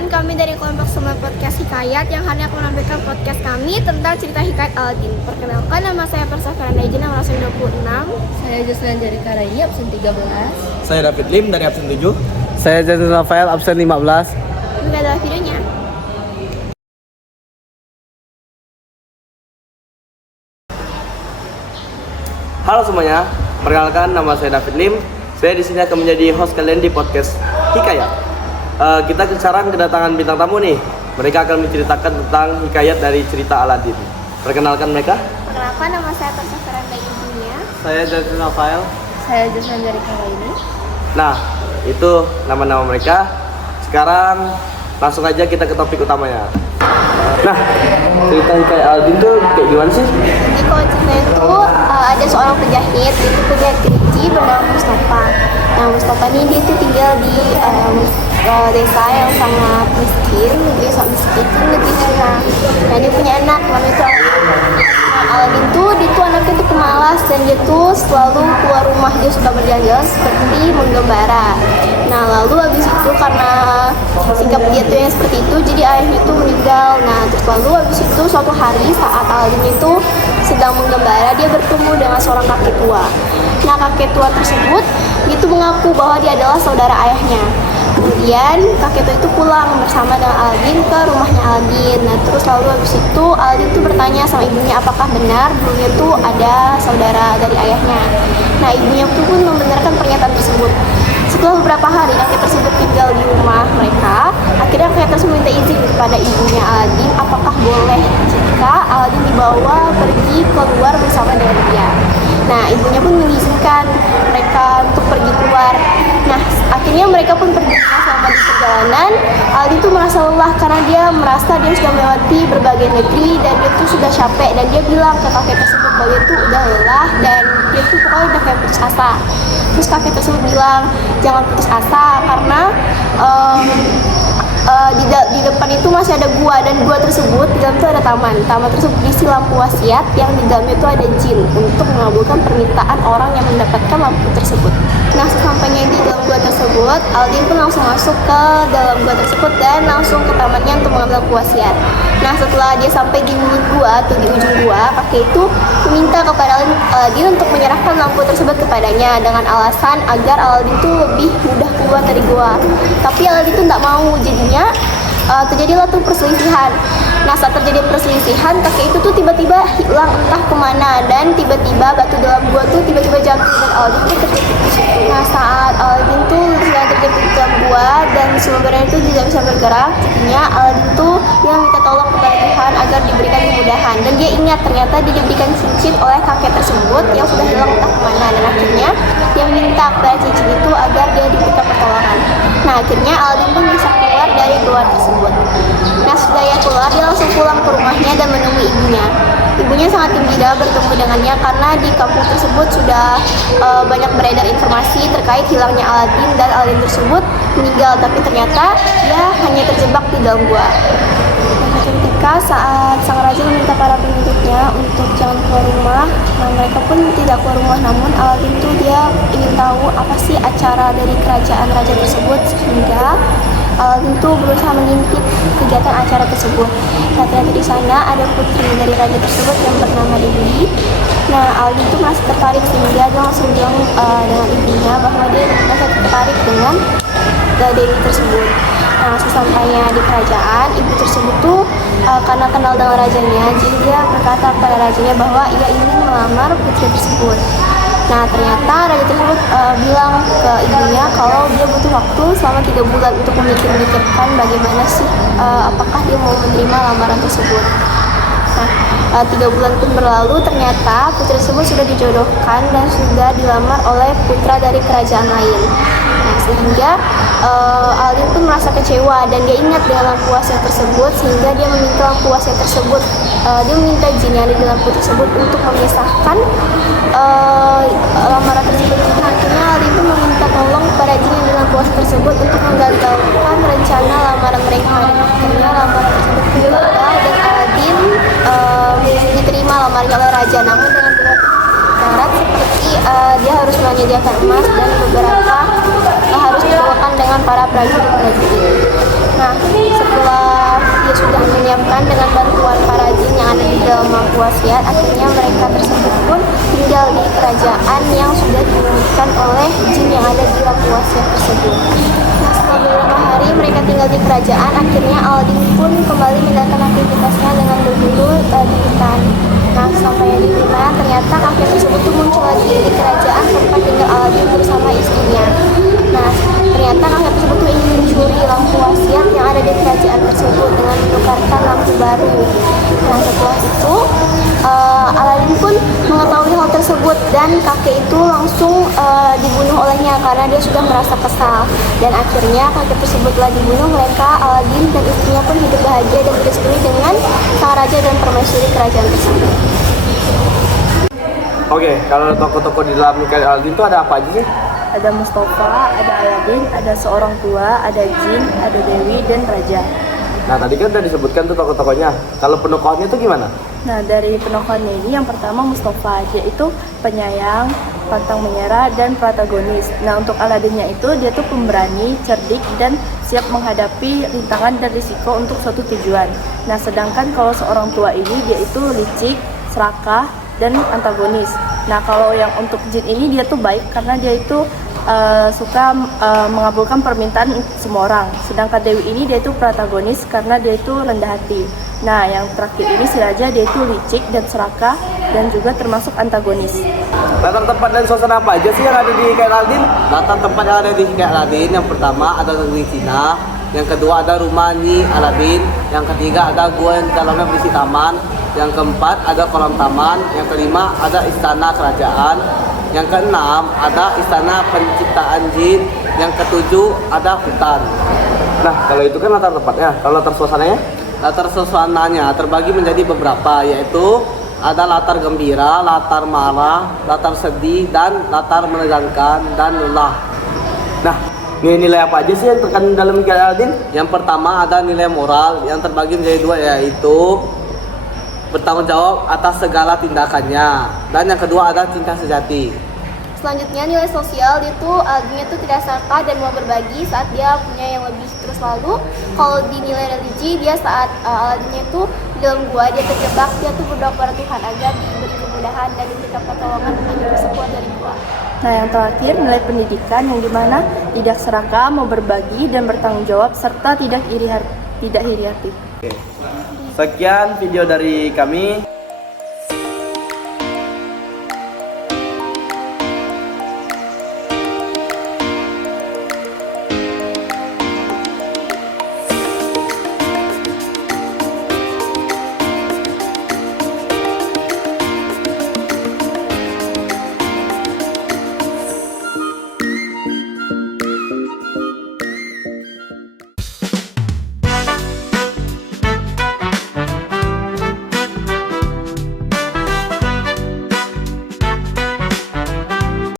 Perkenalkan, kami dari kelompok Semua Podcast Hikayat yang hari akan menampilkan podcast kami tentang cerita Hikayat Aladin. Perkenalkan, nama saya Persafira Najin, nomor absen 26. Saya Jaslan dari Karayi, absen 13. Saya David Lim dari absen 7. Saya Jansen Rafael, absen 15. Ini adalah videonya. Halo semuanya, perkenalkan nama saya David Lim. Saya di sini akan menjadi host kalian di podcast Hikayat. Kita sekarang kedatangan bintang tamu nih. Mereka akan menceritakan tentang hikayat dari cerita Aladin. Perkenalkan mereka. Perkenalkan, nama saya Persafira Najin. Saya Jansen Rafael. Saya Jaslan dari Karayi. Nah, itu nama-nama mereka. Sekarang langsung aja kita ke topik utamanya. Nah, cerita hikayat Aladin tuh kayak gimana sih? Jadi kalau cerita itu ada seorang penjahit, itu penjahit kelinci bernama Mustafa. Nah, Mustafa ini dia tuh tinggal di desa yang sangat miskin, negeri yang sangat miskin, itu negeri Cina. Nah, dia punya anak, namanya itu Aladin tuh, dia tuh anaknya tuh pemalas dan dia tuh selalu keluar rumah, dia suka berjalan seperti menggembara. Nah, lalu habis itu karena sikap dia tuh yang seperti itu, jadi ayahnya tuh meninggal. Nah, terus lalu habis itu suatu hari saat Aladin itu sedang menggembara, dia bertemu dengan seorang kakek tua. Nah, kakek tua tersebut itu mengaku bahwa dia adalah saudara ayahnya. Kemudian kakek tua itu pulang bersama dengan Aladin ke rumahnya Aladin. Nah, terus lalu habis itu Aladin tuh bertanya sama ibunya apakah benar dulunya tuh ada saudara dari ayahnya. Nah, ibunya tuh pun membenarkan pernyataan tersebut. Setelah beberapa hari kakek tersebut tinggal di rumah mereka, akhirnya kakek tersebut minta izin kepada ibunya Aladin apakah boleh jika Aladin dibawa pergi keluar bersama dengan dia. Nah, ibunya pun mengizinkan mereka untuk pergi keluar. Nah, akhirnya mereka pun pergi selama di perjalanan. Aladin tuh merasa lelah karena dia merasa dia sudah melewati berbagai negeri dan dia tuh sudah capek, dan dia bilang ke kakek tersebut bahwa dia tuh udah lelah dan dia tuh pokoknya udah kayak putus asa. Terus kakek tersebut bilang jangan putus asa karena di depan itu masih ada gua, dan gua tersebut di dalam itu ada taman. Taman tersebut berisi lampu wasiat yang di dalamnya itu ada jin untuk mengabulkan permintaan orang yang mendapatkan lampu tersebut. Nah, sesampainya di dalam gua tersebut, Aladin pun langsung masuk ke dalam gua tersebut dan langsung ke tamannya untuk mengambil lampu wasiat. Nah, setelah dia sampai di mulut gua atau di ujung gua, kakek itu meminta kepada Aladin untuk menyerahkan lampu tersebut kepadanya dengan alasan agar Aladin itu lebih mudah keluar dari gua. Tapi Aladin itu tidak mau, jadinya terjadilah tuh perselisihan. Nah, saat terjadi perselisihan, kakek itu tuh tiba-tiba hilang entah kemana, dan tiba-tiba batu dalam gua tuh tiba-tiba jatuh dan Aladin tuh terjepit di situ. Nah, saat Aladin tuh sedang terjepit di dalam gua dan sebenarnya itu tidak bisa bergerak, jadinya Aladin tuh dia minta tolong kepada Tuhan agar diberikan kemudahan, dan dia ingat ternyata dia diberikan cincin oleh kakek tersebut yang sudah hilang entah kemana, dan akhirnya dia minta kepada cincin itu agar dia diberikan pertolongan. Nah, akhirnya Aladin pun bisa keluar dari gua tersebut. Nah, sudah ia keluar, dia langsung pulang ke rumahnya dan menemui ibunya. Ibunya sangat gembira bertemu dengannya karena di kampung tersebut sudah banyak beredar informasi terkait hilangnya Aladin, dan Aladin tersebut meninggal, tapi ternyata dia hanya terjebak di dalam gua. Ketika saat sang raja meminta para pengikutnya untuk jangan keluar rumah, nah mereka pun tidak keluar rumah, namun Aladin tuh dia ingin tahu apa sih acara dari kerajaan raja tersebut, sehingga Aladin tuh berusaha mengintip kegiatan acara tersebut. Nah, ternyata di sana ada putri dari raja tersebut yang bernama Dewi. Nah, Aladin tuh merasa tertarik sehingga dia langsung bilang dengan ibunya bahwa dia merasa tertarik dengan Dewi tersebut. Nah, sesampainya di kerajaan, ibu tersebut tuh karena kenal dengan rajanya, jadi dia berkata kepada rajanya bahwa ia ingin melamar putri tersebut. Nah, ternyata raja tersebut bilang ke ibunya kalau dia butuh waktu selama 3 bulan untuk memikirkan bagaimana sih apakah dia mau menerima lamaran tersebut. Nah, 3 bulan pun berlalu, ternyata putri tersebut sudah dijodohkan dan sudah dilamar oleh putra dari kerajaan lain. Nah, sehingga Aladin pun merasa kecewa dan dia ingat dengan lampu wasiat tersebut, sehingga dia meminta lampu wasiat tersebut, dia meminta jin yang ada di lampu tersebut untuk memisahkan lamaran tersebut. Akhirnya Aladin pun meminta tolong kepada jin yang di lampu wasiat tersebut untuk menggagalkan rencana lamaran mereka. Akhirnya lamaran tersebut gagal dan Aladin diterima lamarnya oleh raja, namun dengan syarat seperti dia harus menyediakan emas dan beberapa harus dibawakan dengan para prajurit-prajurit. Nah, setelah dia sudah menyiapkan dengan bantuan para jin yang ada di dalam lampu wasiat, akhirnya mereka tersebut pun tinggal di kerajaan yang sudah dimilikan oleh jin yang ada di lampu wasiat tersebut. Nah, setelah beberapa hari mereka tinggal di kerajaan, akhirnya Aladin pun kembali menjalankan aktivitasnya dengan berburu di hutan. Nah, sampai di hutan, ternyata kakek tersebut tuh muncul lagi di kerajaan tempat tinggal Aladin bersama istrinya. Nah, ternyata kakek tersebut tuh ingin mencuri lampu wasiat yang ada di kerajaan tersebut dengan menukarkan lampu baru. Nah, setelah itu Aladin pun mengetahui hal tersebut dan kakek itu langsung dibunuh olehnya karena dia sudah merasa kesal. Dan akhirnya kakek tersebut telah dibunuh, mereka Aladin dan istrinya pun hidup bahagia dan bersekutu dengan sang raja dan permaisuri kerajaan tersebut. Oke, kalau tokoh-tokoh di dalam Hikayat Aladin itu ada apa aja sih? Ada Mustafa, ada Aladin, ada seorang tua, ada jin, ada dewi, dan raja. Nah, tadi kan udah disebutkan tuh tokoh-tokohnya. Kalau penokohannya itu gimana? Nah, dari penokohannya ini yang pertama Mustafa, dia itu penyayang, pantang menyerah, dan protagonis. Nah, untuk Aladinnya itu dia tuh pemberani, cerdik, dan siap menghadapi rintangan dan risiko untuk suatu tujuan. Nah, sedangkan kalau seorang tua ini dia itu licik, serakah, dan antagonis. Nah, kalau yang untuk jin ini dia tuh baik karena dia itu suka mengabulkan permintaan semua orang. Sedangkan Dewi ini dia itu protagonis karena dia itu rendah hati. Nah, yang terakhir ini si Raja, dia itu licik dan serakah dan juga termasuk antagonis. Latar tempat dan suasana apa aja sih yang ada di Hikayat Aladin? Latar tempat yang ada di Hikayat Aladin, yang pertama ada negeri Cina, yang kedua ada rumah Nyi Aladin, yang ketiga ada gua yang di dalamnya berisi taman, yang keempat ada kolam taman, yang kelima ada istana kerajaan, yang keenam ada istana penciptaan jin, yang ketujuh ada hutan. Nah, kalau itu kan latar tempatnya. Kalau latar suasananya? Latar suasananya terbagi menjadi beberapa, yaitu ada latar gembira, latar marah, latar sedih, dan latar menegangkan dan lelah. Nah, nilai apa aja sih yang terkandung dalam Hikayat Aladin? Yang pertama ada nilai moral yang terbagi menjadi dua, yaitu bertanggung jawab atas segala tindakannya, dan yang kedua ada cinta sejati. Selanjutnya nilai sosial itu Aladinnya itu tidak serakah dan mau berbagi saat dia punya yang lebih. Terus lalu kalau di nilai religi, dia saat Aladinnya itu di dalam gua, dia terjebak, dia tuh berdoa pada Tuhan agar diberi kemudahan dan diberikan pertolongan untuk bisa keluar dari gua. Nah, yang terakhir nilai pendidikan yang dimana tidak serakah, mau berbagi, dan bertanggung jawab serta tidak iri hati. Sekian video dari kami.